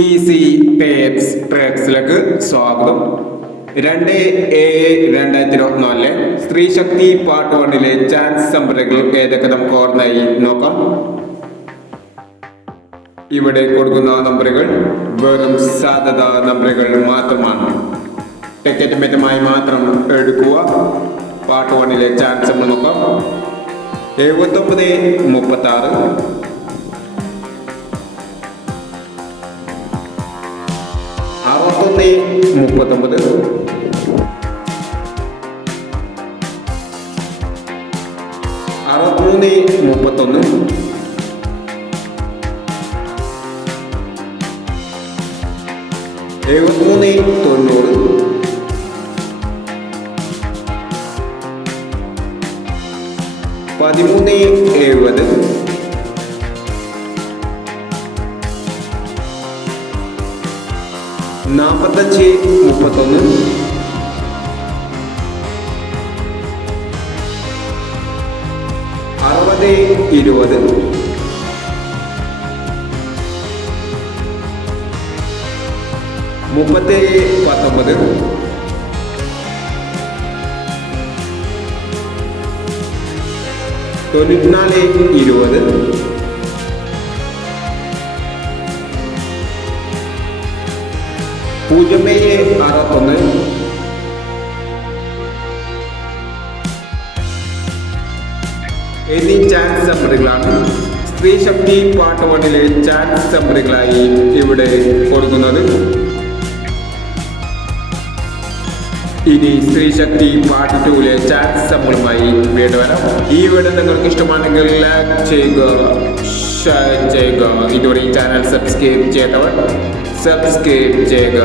Easy tapes ട്രാക്സിലേക്ക് സ്വാഗതം. 2/7/2024 സ്ത്രീ ശക്തി part 1 chance നമ്പറുകൾ ഏതൊക്കെ നമുക്ക് ഓർമ്മയായി നോക്കാം. ഇവിടെ കൊടുക്കുന്ന നമ്പറുകൾ വെറും സാധ്യത നമ്പറുകൾ മാത്രമാണ്. ടിക്കറ്റ് മിതമായി മാത്രം എടുക്കുക. പാർട്ട് 1 ചാൻസ് നമ്മൾ നോക്കാം. 79-36, 61-39, 63-31, 73-90, 13-70, 45-31, 60-20, 37-19, 94-20, 0-61, എന്നീ ചാൻസ് നമ്പറുകളാണ് സ്ത്രീ ശക്തി പാർട്ട് 1 ചാൻസ് നമ്പറുകളായി ഇവിടെ കൊടുക്കുന്നത്. ഇനി സ്ത്രീ ശക്തി പാർട്ട് 2 ചാൻസ് നമ്പറുമായി വീണ്ടും വരാം. ഈ വീഡിയോ നിങ്ങൾക്ക് ഇഷ്ടമാണെങ്കിൽ ലൈക്ക് ചെയ്യുക, ഷെയർ ചെയ്യുക. ഇതുവരെ ഈ ചാനൽ സബ്സ്ക്രൈബ് ചെയ്തവർ സബ്സ്ക്രൈബ് ചെയ്യുക.